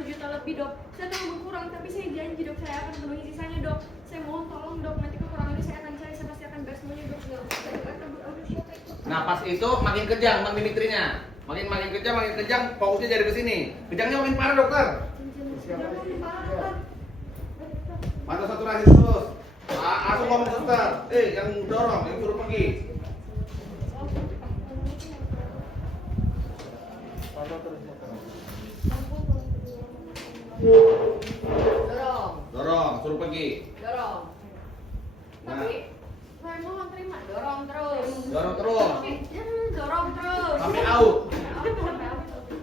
juta lebih dok. Saya tahu berkurang tapi saya janji dok saya akan penuhi sisanya dok. Saya mohon tolong dok, nanti kekurangan ini saya akan cari, saya pasti akan bayar semuanya dok. Nah pas itu makin kejang Bang Dimitrinya, makin kejang, fokusnya jadi ke sini. Kejangnya makin parah dokter. Pantau saturasi terus. Aku ngomong dokter, yang dorong, yang suruh pergi. Dorong, suruh pergi. Dorong. Nah. Tapi saya mohon terima, dorong terus. Dorong terus. Dorong terus. Sampai out.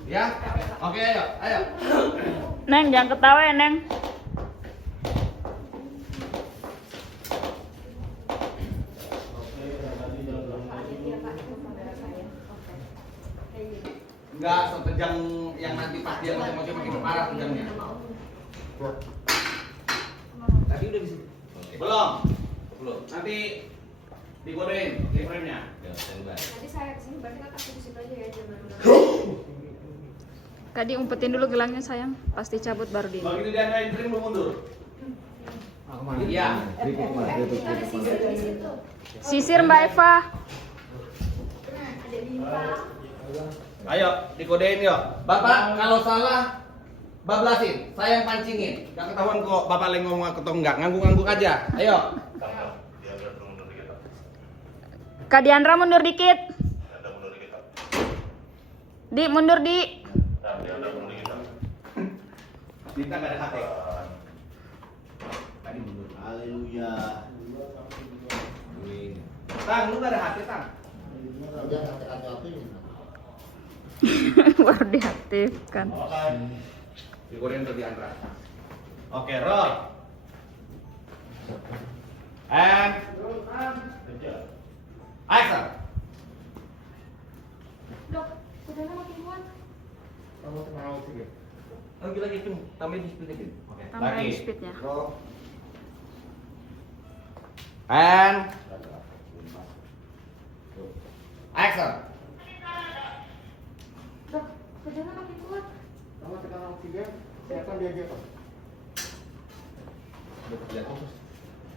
Ya? Oke, ayo. Neng, jangan ketawa ya, Neng. Enggak, sekejang yang nanti pas dia masih makin parah kejangnya. Tadi udah di sini. Belum. Nanti digodain di frame-nya. Ya, standby. Nanti saya kesini berarti kan aku di situ aja ya jangan. Tadi umpetin dulu gelangnya sayang, pasti cabut baru di. Begitu dia main frame lu mundur. Iya. Ada sisir di situ. Sisir Mbak Eva. Ada bimpa. Ayo, dikodein yuk. Bapak kalau salah bablasin, saya yang pancingin. Gak ketahuan kok Bapak lagi ngomong atau enggak, ngangguk-ngangguk aja. Ayo. Kak Diandra mundur dikit. Di mundur di. Dinta gak ada hati. Tadi mundur. Haleluya. Tang, lu gak ada hati, Tang. Baru diaktifkan. Dikodein untuk Diandra. Oke, roll. And action. Dok, kudanya makin kuat. Kamu kenal sih? Lagi itu tambahin di speed dikit. Oke. Tambahin Lagi. speednya. Roll. And action. Dok, kudanya makin kuat. Kamu tekan oksigen, siapa dia jatuh?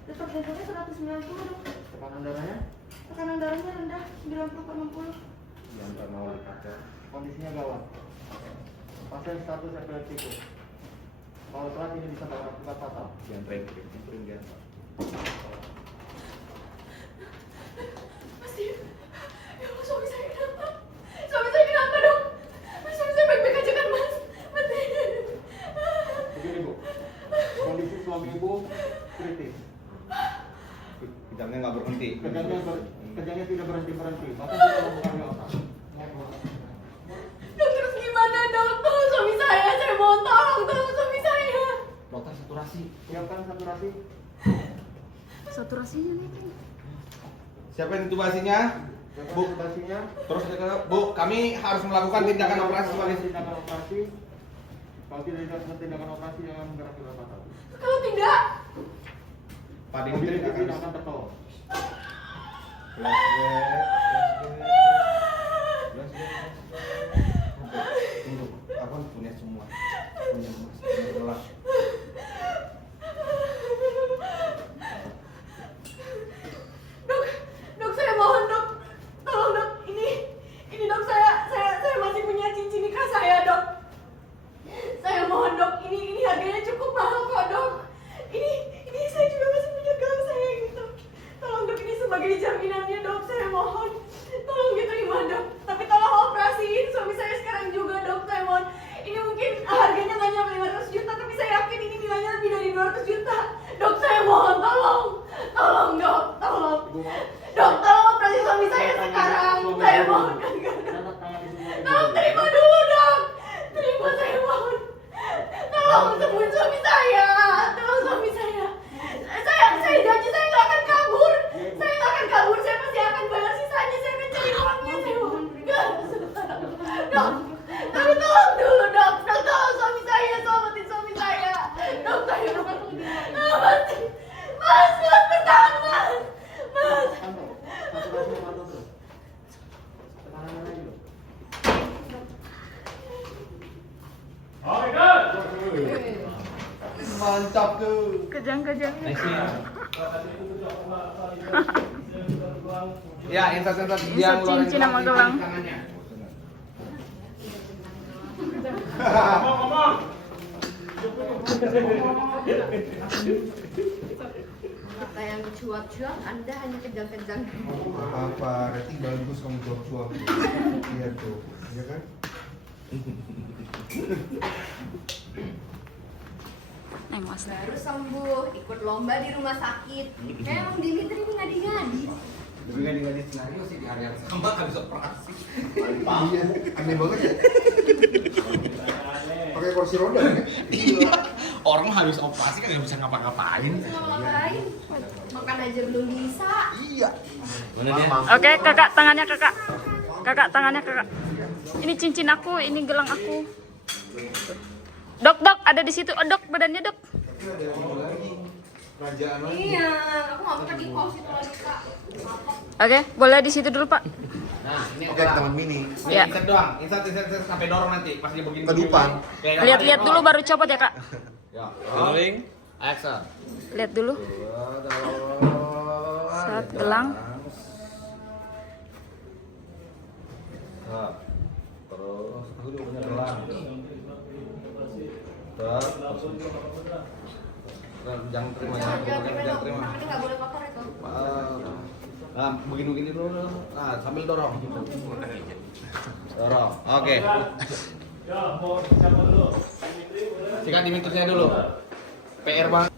Tetap jantungnya 190 dok. Tekanan darahnya? Tekanan darahnya rendah 90/60. Yang mau dipakai. Kondisinya gawat. Pasien status epileptiku. Kalau telat ini bisa berakibat fatal. Yang frame dia. Pasti. Ya Allah, suami saya kenapa? Suami saya kenapa dok? Suami saya baik-baik aja kan mas? Mati. Begini bu, kondisi suami ibu kritis. Kejangnya nggak berhenti. Kejangnya tidak berhenti. Bahkan tidak mempengaruhi otak. Dok, terus gimana dok? Tolong suami saya mohon tolong suami saya. Dokter saturasi. Siapkan saturasi. Saturasinya nih. Siapa yang intubasinya? Siapkan Bu. saturasinya. Terus Bu, kami harus melakukan tindakan operasi sebagai tindakan operasi. Kalau tidak dilakukan tindakan operasi jangan berakibat fatal. Kalau tidak, Pak Mobil Dimitri itu tidak akan tertolong. Tunggu, aku punya semua. Punya dok saya mohon dok, tolong dok, ini dok saya masih punya cincin nikah saya dok. Saya mohon dok, ini harganya cukup mahal kok dok. Ini saya juga masih punya gelang saya gitu. Tolong dok, ini sebagai jaminannya dok, saya mohon. Tolong gitu gimana dok? Tapi tolong operasiin suami saya sekarang juga dok, saya mohon. Ini mungkin harganya nggak nyampe 500 juta, tapi saya yakin ini nilainya lebih dari 200 juta. Dok saya mohon, tolong dok, tolong. Dok, tolong operasi suami saya sekarang. Saya mohon. Tolong terima dulu dok. Terima, saya mohon. Tolong sembuhin suami saya. Tolong suami saya. Saya janji saya nggak akan kabur. Saya nggak akan kabur. Saya pasti akan bayar sisanya. Saya akan cari uangnya. Saya mohon. Dok, tapi tolong dulu dok. Dok, tolong suami saya. Selamatin suami saya. Dok, saya mohon. Mas, bertahan mas. Mas. stop tuh. Kejang-kejang. Next ya, insert Insert cincin sama gelang. tangannya. Kata yang cuap-cuap, Anda hanya kejang-kejang. Apa? Rating bagus kamu cuap-cuap. Iya tuh, iya kan? Mas. Baru sembuh, ikut lomba di rumah sakit. Memang Dimitri ini ngadi-ngadi. Tapi nggak di skenario sih di area yang sama habis operasi. Iya, aneh banget ya. Pakai kursi roda kan? Iya. Orang habis operasi kan nggak bisa ngapa-ngapain. Bisa ngapain? Makan aja belum bisa. Iya. Mana dia? Oke, kakak tangannya kakak. Kakak tangannya kakak. Ini cincin aku, ini gelang aku. Dok, dok, ada di situ. Oh, dok, badannya dok. Tapi ada yang lagi. Kerajaan lagi. Iya, aku nggak mau pergi kos itu lagi kak. Mapok. Oke, boleh di situ dulu Pak. Nah, ini Oke, teman mini. Ya. Insert doang. Insert sampai dorong nanti pas dia begini. Kedupan. Lihat-lihat dulu baru copot ya kak. Ya. Rolling. Action. Lihat dulu. Saat gelang. Terus aku juga punya gelang. Jangan terima, Jangan terima. Ini nggak boleh kotor itu. Nah, begini dulu. Nah, sambil dorong. Dorong. Oke. Sikat Dimitrinya dulu. PR banget.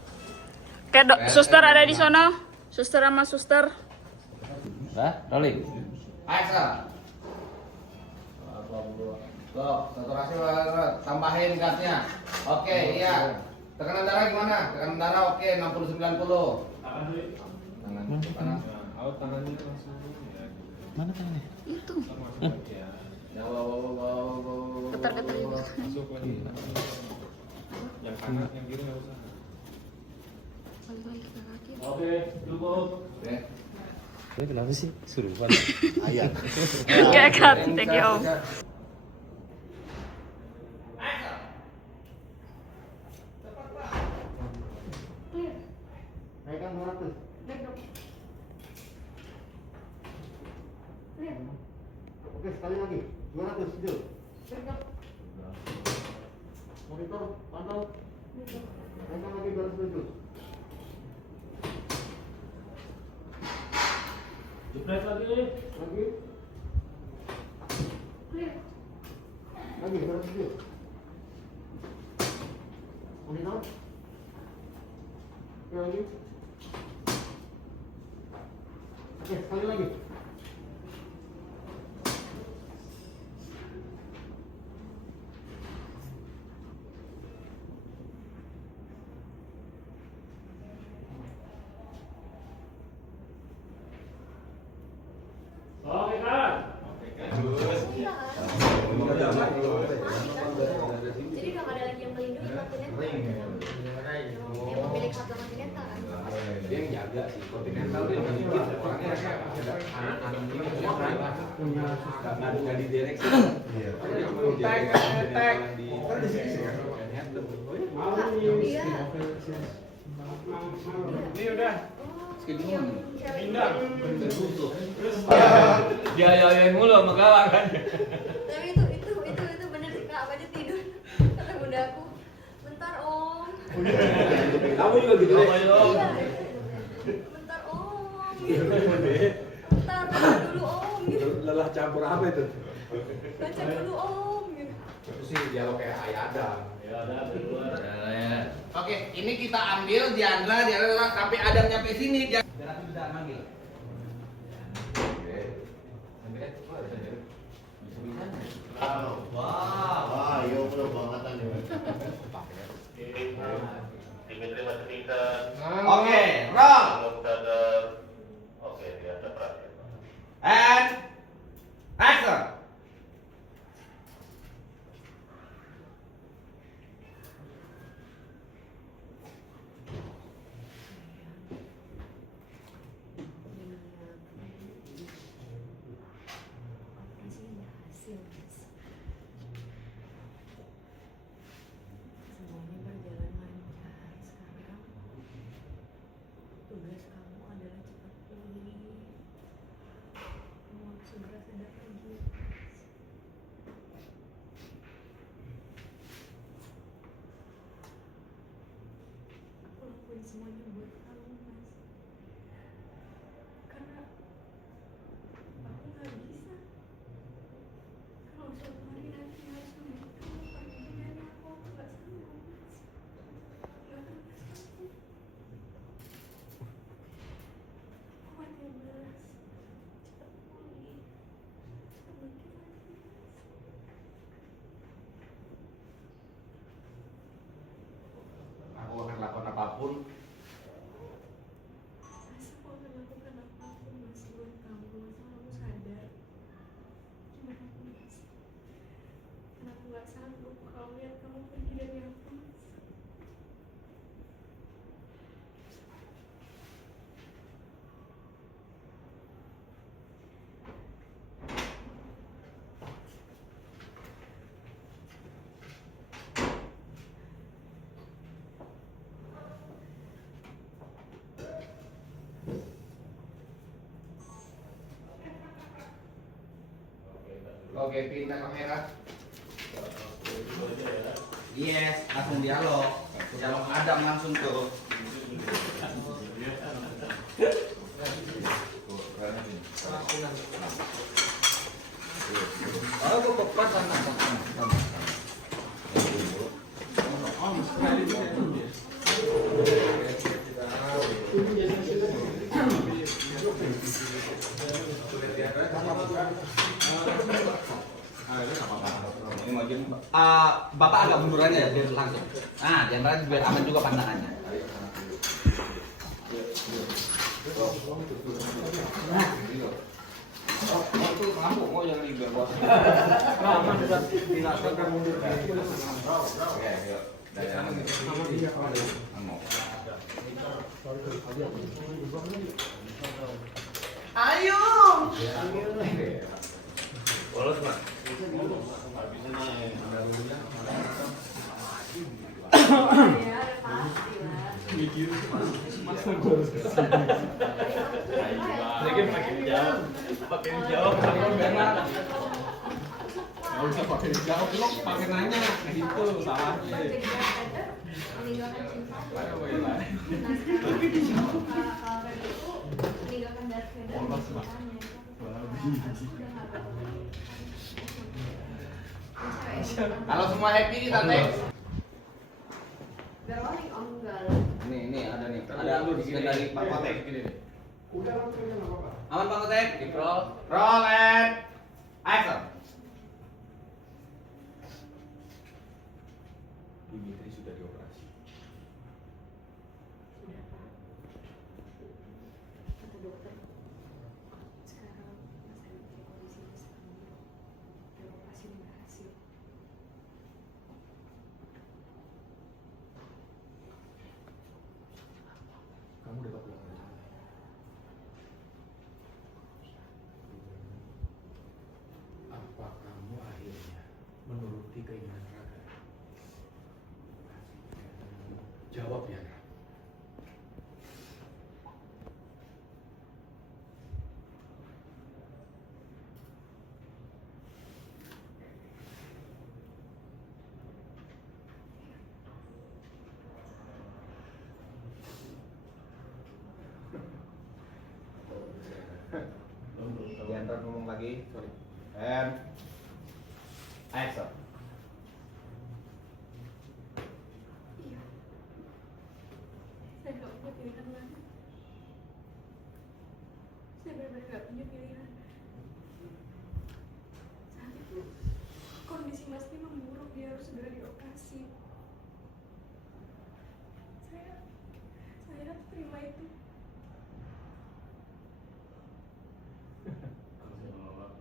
Oke, dok, suster ada di sono. Suster sama suster. Rolling. Action. Tuh, saturasi tambahin gasnya. Oke, iya. Tekanan darah gimana? Tekanan darah oke, 60 90. Tangan panas. Tangannya langsung. Mana tangannya? Itu. Ya, wow. Getar-getar juga. Masuk lagi. Yang kanan, yang kiri nggak usah. Balik lagi ke kaki. Oke, cukup. Oke. Ini kenapa sih? Suruhan. Ayat. Ya kan, thank you Om. Naikkan 200. Oke, sekali lagi. 200, jujur. Monitor, pantau. Naikkan lagi 207. Jepret lagi. Lagi. Lagi 207. Monitor. Oke, lagi. Oke, sekali lagi. Oke kan? Jadi udah nggak ada lagi yang melindungi kontinental. Yang pemilik harga kontinental kan. Dia yang jaga sih. Kontinental dia dikit. Orangnya ada anak-anak ini semua kan. Nggak di direksi. Iya. Tek. Kan di sini kan. Iya. Ini udah. Pindah. Dia yang mulu sama kawan kan. Tapi itu bener sih kak, aja tidur. Kata bunda aku, bentar om. Kamu juga gitu deh. Iya. Bentar om. Bentar baca dulu om. Gitu. Lelah campur apa itu? Baca dulu om. Gitu. Itu sih dialog kayak ayah Adam. Ya udah, keluar. Oke, ini kita ambil Diandra sampai Adam nyampe sini. Dan aku bisa manggil. Wah, iya udah bangetan ya. Dimitri masih tingkat, Oke, roll. belum sadar. Oke, dia ada perhatian. And action. Semuanya berjalan lancar sekarang. semuanya buat kamu, Mas. Karena aku nggak bisa. Kalau suatu hari nanti harus memilih kamu pergi dari aku nggak sanggup, Mas. Nggak akan bisa sanggup. Kuat ya, Mas. Cepat pulih. Cepat bangkit lagi, Mas. Aku akan lakukan apapun. Mas, aku akan lakukan apapun, Mas, buat kamu. Mas, kamu sadar. Gimana pun, Mas. Karena aku nggak sanggup kalau lihat kamu pergi dari aku, Mas. Oke, pindah kamera. Itu aja ya. Yes, langsung dialog. Dialog Adam langsung tuh. Oh, gue pepat Bapak agak mundur aja ya, biar langsung. Nah, jangan biar aman juga pandangannya. Nah, gitu. Oh, itu lampu, mau yang liber bos. Aman sudah tidak akan mundur. Oke, yuk. Dari aman. Ayo. Bolos, Mas. Ya, pasti lah. Lagi makin jauh. Makin jauh. Nggak usah pakai jauh, lo pakai nanya. Nah itu salahnya. Meninggalkan cinta. Ayo, boleh lah. Nah, sekarang kalau kayak gitu, meninggalkan Darth Vader Bolos, cintanya. Mas. Udah nggak apa-apa. Kalau semua happy kita next. Rolling on enggak. Ini ada nih. Ada dari Pak Kotek. Udah langsung aja nggak apa-apa. Aman Pak Kotek? Roll. Roll and action. Dimitri sudah dioperasi. Sudah, Pak. Kata dokter, sekarang Mas Dimitri kondisinya stabil dan operasi berhasil. Kamu dapat pulang dari mana? Apa kamu akhirnya menuruti keinginan Raka? Jawab ya, Raka. Jangan ngomong lagi. Sorry. And action. Iya. Saya nggak punya pilihan lain. Saya benar-benar nggak punya pilihan. Saat itu kondisi Mas Di memburuk, dia harus segera dioperasi. Saya terima itu.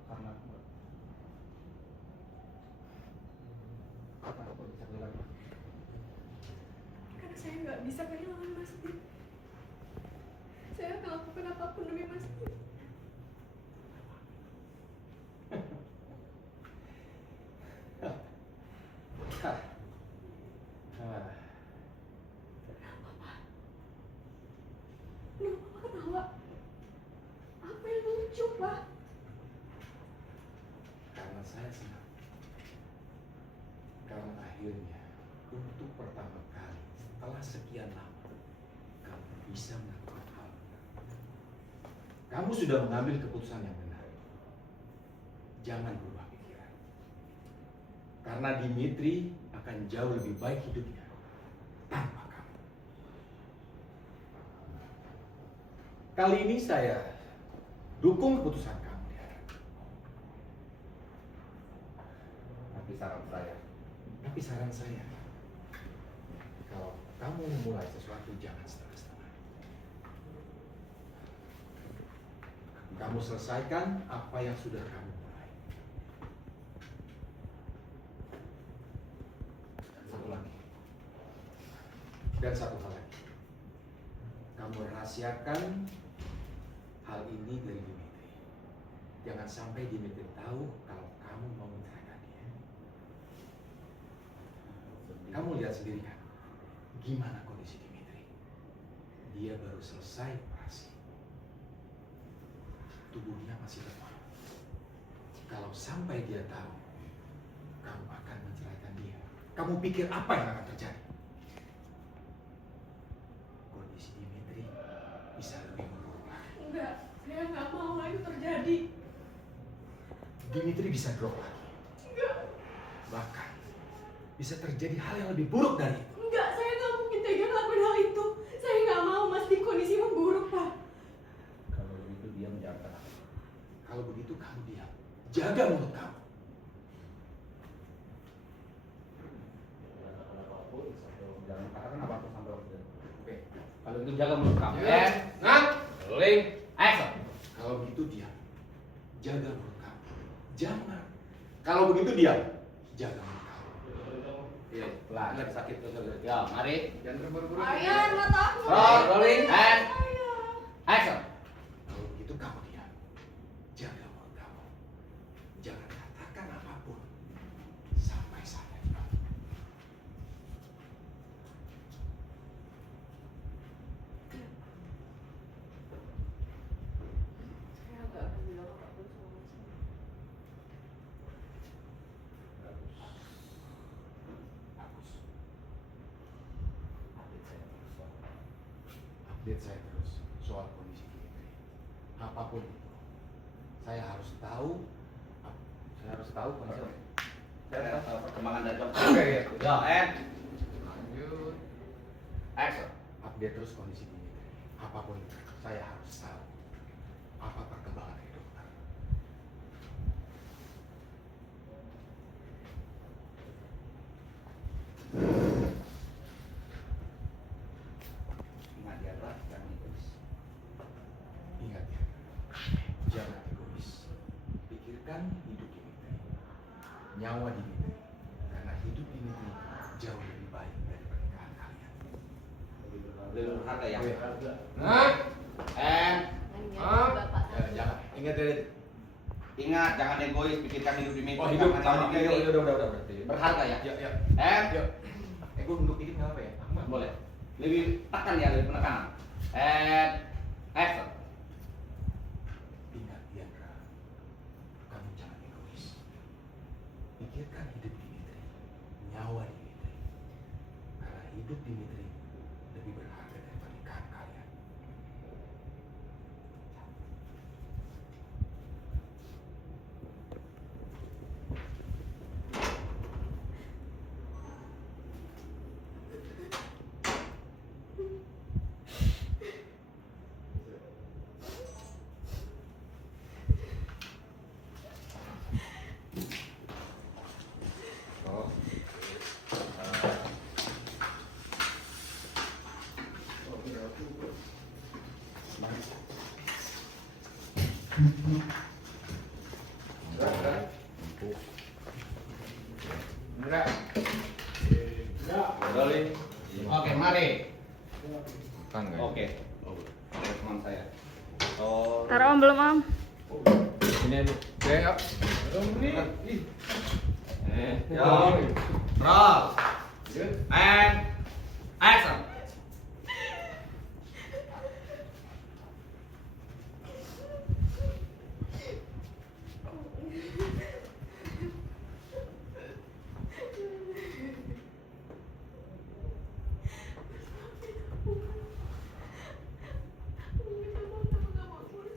Karena apa aku bisa bilang? Karena saya nggak bisa kehilangan Mas Di. Saya akan lakukan apapun demi Mas Di. Loh, Papa ketawa. Apa yang lucu, Pak? Karena saya senang. Karena akhirnya untuk pertama kali setelah sekian lama Kamu sudah mengambil keputusan yang benar. Jangan berubah pikiran. Karena Dimitri akan jauh lebih baik hidupnya tanpa kamu. Kali ini saya dukung keputusan kamu, Tiara. Tapi saran saya, kalau kamu memulai sesuatu jangan setengah-setengah. Kamu selesaikan apa yang sudah kamu mulai. Dan satu hal lagi. Kamu rahasiakan hal ini dari Dimitri. Jangan sampai Dimitri tahu kalau kamu mau menceraikan dia. Kamu lihat sendiri kan, gimana kondisi Dimitri. Dia baru selesai operasi. Tubuhnya masih lemah. Kalau sampai dia tahu kamu akan menceraikan dia, kamu pikir apa yang akan terjadi? Kondisi Dimitri bisa lebih buruk lagi. Enggak, saya nggak mau itu terjadi. Dimitri bisa drop lagi. Enggak, Bahkan bisa terjadi hal yang lebih buruk dari itu. enggak, saya nggak mungkin tega ngelakuin hal itu. Saya nggak mau Mas di kondisi memburuk, Pak. Kalau begitu dia menjaga. Kalau begitu kamu diam. Jaga mulut kamu. Jangan katakan apapun sampai waktu itu. Oke. Kalau itu jaga mulut kamu. Ya. Rolling, action. Kalau begitu diam. Jaga mulut kamu. Jangan. Kalau begitu diam. Jaga mulut kamu. Iya, pelan. Lagi sakit tuh. Ya, mari. Jangan terburu-buru. Ayah, nggak takut. Rolling, and action. Kalau begitu kamu diam. Jaga mulut kamu. Jangan katakan apapun sampai saya bilang. Saya nggak akan bilang apapun sama Mas. Bagus. Update saya terus soal kondisi Dimitri. Apapun itu, saya harus tahu. Saya harus tahu kondisi. Saya tahu perkembangan dari dokter. Oke, ya. Ya, and Lanjut. action. Update terus kondisi Dimitri. Apapun itu, saya harus tahu apa perkembangan dari dokter. Ingat ya, Pak, jangan egois. Ingat ya, jangan egois. Pikirkan hidup Dimitri, nyawa Dimitri, karena hidup Dimitri jauh lebih baik dari pernikahan kalian. Lebih berharga ya. Oh, iya. And Bapak. Jangan. Ingat ya. ingat, jangan egois, pikirkan hidup Dimitri. Oh, hidup. Karena nyawa Dimitri Udah. berharga ya. Ya. And Yuk. Gue duduk dikit nggak apa ya? boleh. Lebih tekan ya, lebih penekanan. And action. Ingat Diandra, kamu jangan egois. Pikirkan hidup Dimitri, nyawa Dimitri. Karena hidup Dimitri lebih berharga dari pernikahan kalian. Enggak. Rolling. Oke, mari. Oke. Teman saya. Oh. Taruh Om, belum Om? Ini Bu. Oke, yuk. Yo. Roll. And action. Aku minta maaf, aku nggak mau ngurus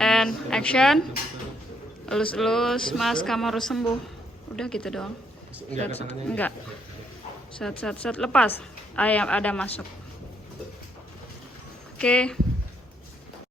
And action. Elus-elus, Mas, kamu harus sembuh. Udah gitu doang. Enggak. Set, lepas. Ayam ada masuk. Oke.